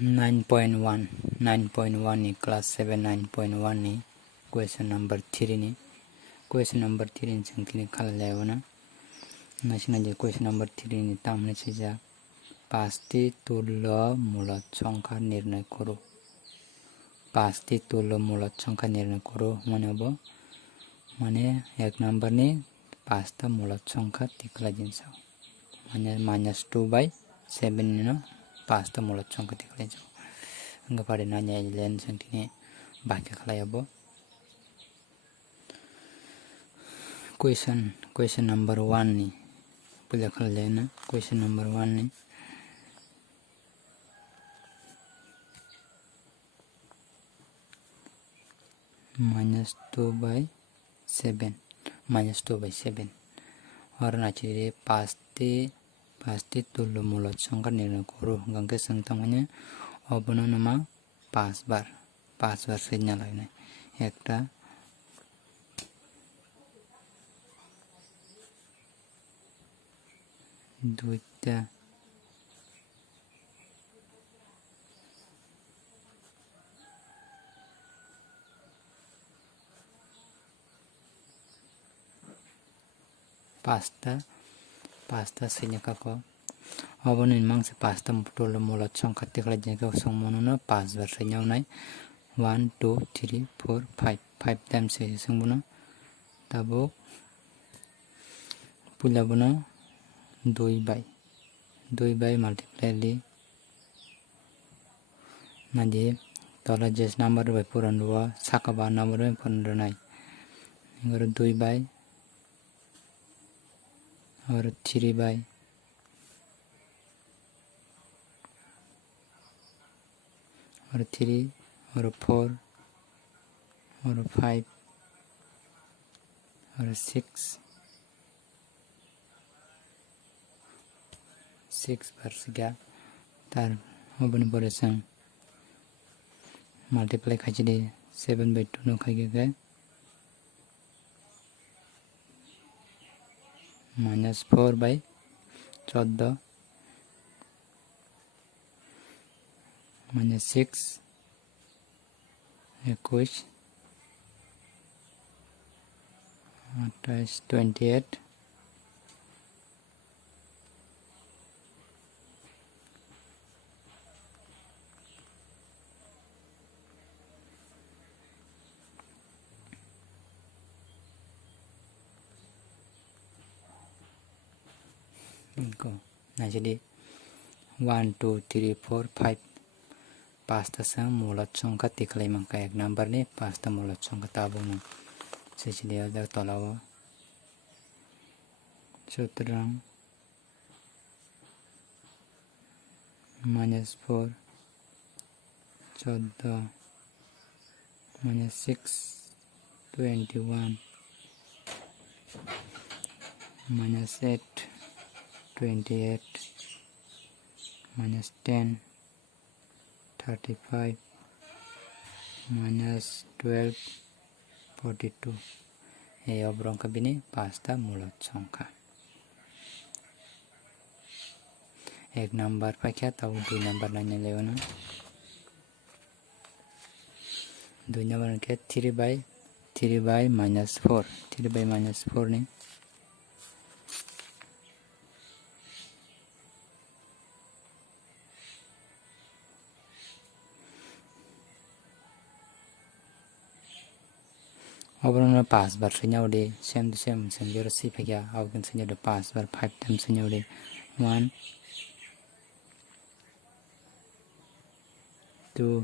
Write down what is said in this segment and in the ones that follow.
9.1 ni class 7 9.1 ni question number 3 ni question number 3 ni sangkini khala laibona nasina je question number 3 ni tamne chija pasti tullo mulat সংখ্যা নির্ণয় করো pasti tullo mulat সংখ্যা নির্ণয় করো মানে এক number ni pasta mulat সংখ্যা tikla jinsa মানে -2/7 ni no pasta mulat সংখ্যা tikla jinsa angga pada nanya len sangkini baca khalayabo question number 1 ni pula khalayna question number 1 ni -2/7 और नाचिरे pasti tullo mulat সংখ্যা নির্ণয় করো gangke sangtamanya obono nama 5 bar senya lagne ekta duita pasta senya kako obono mangse pasta tullo mulat সংখ্যা tikla jengke songmono na 5 bar senya nai 1 2 3 4 5 times se songmono tabo pulabono 2/2 multiply li nadi tola jes number by puran wa sakaba number by puran nai ngoro 2/, और 3/, और 3 और 4 और 5 और 6 bar siga tar obon bore sang multiply khajide 7/2 no khage -4/14 -6 21 28 nah jadi 1 2 3 4 5 pasta sang mulat সংখ্যা tiklai mangka ek number ni pasta mulat সংখ্যা tabono sejili ada tolawo sutrang -4 14 -6 21 -8 28 -10 35 -12 42 এই obrong kabini pasta mulat সংখ্যা এক number পাইখা তাও 2 number নাইনে লেওনা 2 number K 3/4 3/-4 ni obrona 5 bar senyau de same to same senjor si phega augen senyau de 5 bar 5 times senyau de 1 2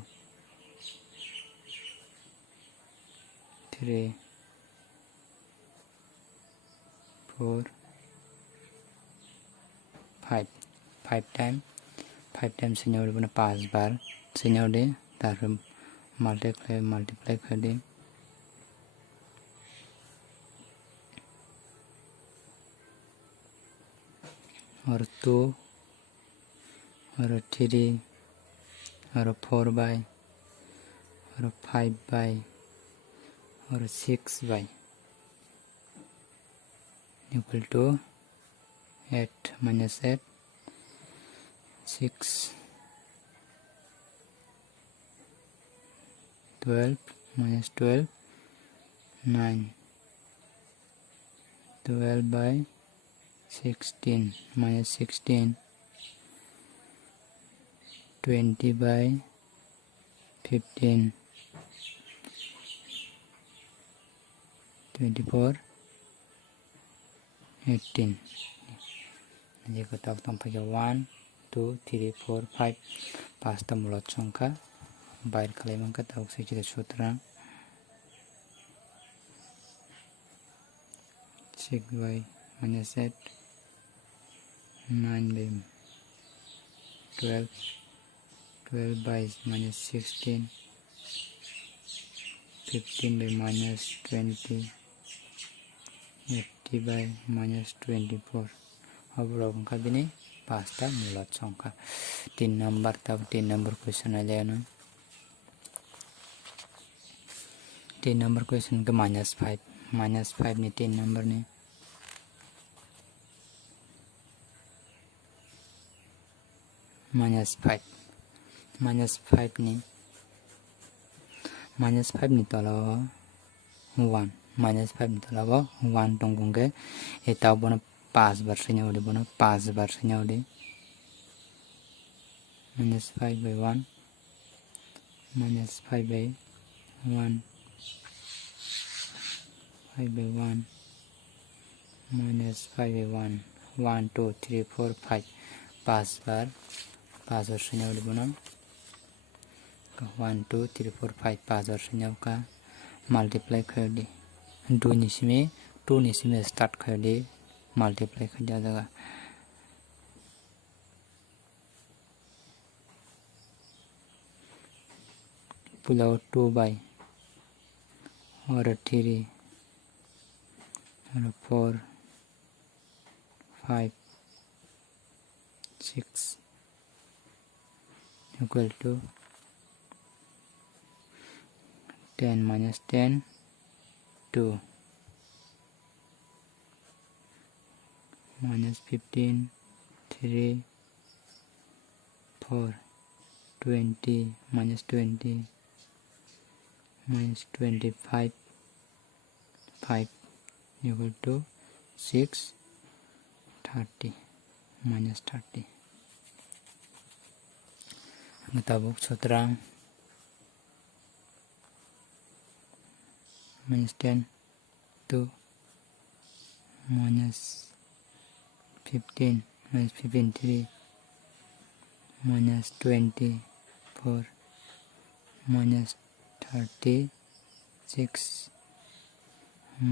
3 4 5 times senyau de 5 bar senyau de tar multiply कर दे और 2 और 3 और 4/, और 5/, और 6/, equal to 8 minus 8 6 12 minus 12, 9. 12 by 16 minus 16, 20 by 15, 24, 18. Jadi kita pakai 1, 2, 3, 4, 5. Pasta mulut songka. Baik kali mangka tahu saya sutra. 6 by minus 8, 9 by 12, 12 by minus 16, 15 by minus 20, 80 by minus 24. अब का भी नहीं पास्ता मूला चौका 3 नंबर तब 3 नंबर क्वेश्चन आ जाएगा ना 3 number question का -5 नहीं 3 नंबर ने -5 नहीं तो लगा 1 -5 नहीं तो लगा 1 टोंगोंगे ये ताऊ बना 5 बार से न्याउडे बना 5 बार से न्याउडे -5 by 1 -5 by 1 5 by 1 -5 by 1 1 2 3 4 5 5 बार से न्याउडे बना 1 2 3 4 5 5 बार से न्याउ का मल्टीप्लाई कर दे 2 निशी में स्टार्ट कर दे मल्टीप्लाई कर दिया जाएगा पुलाव 2 by और 3 और 4 5 6 equal to 10 minus 10 2 minus 15 3 4 20 minus 20 minus 25 5 equal to 6 30 minus 30 tabuk sutra minus 10 2 minus 15 minus 15 3 minus 20 4 minus 30 6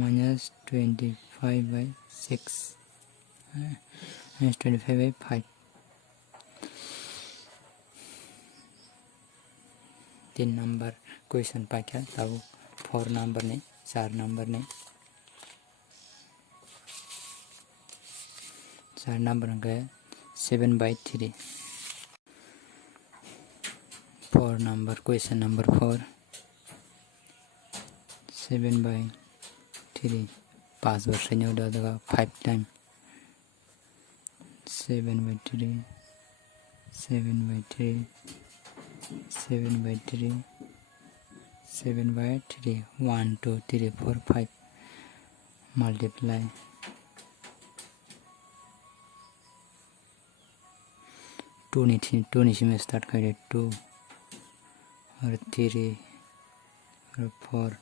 minus 25 by 6 minus 25 by 5 3 number question Pakya तब 4 नंबर ने 4 नंबर ने 4 नंबर गए 7 by 3 4 number question number 4 7 by 3 5 वर्ष ने उड़ा देगा 5 time 7 by 3 7 by 3 7 by 3 7 by 3 1 2 3 4 5 multiply 2 नीचे में स्टार्ट करें 2 और 3 और 4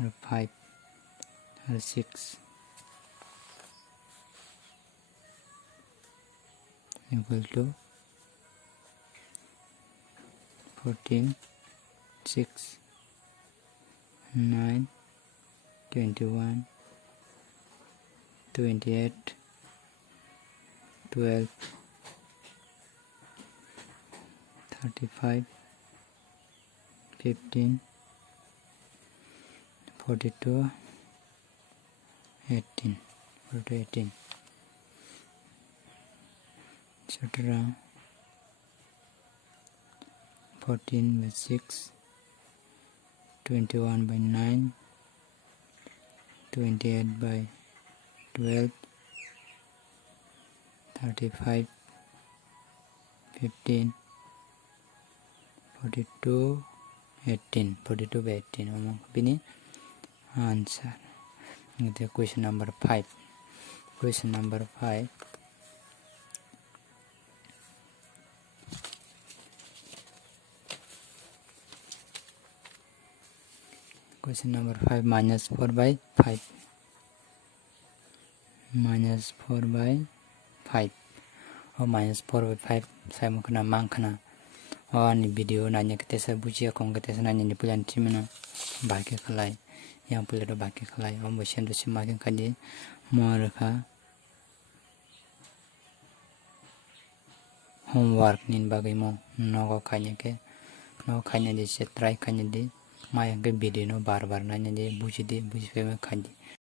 और 5 और 6 equal to 14 6 9 21 28 12 35 15 42 18 18 sutra 14 by 6 21 by 9 28 by 12 35 15 42 18 42 by 18 omo bini answer. Question number 5. Question number 5. Question number 5 minus 4 by 5. Minus 4 by 5. Oh, minus 4 by 5. Saya mau kena mang kena. Oh, ni video nanya kita saya buji aku kita saya nanya ni pujian cimino bagi kelai. Yang pula do bagi kelai. Om bujian tu semakin kali mereka homework nin bagi mo nogo kanya ke no kanya di try kanya di maya ke video no bar nanya di buji pe me kanya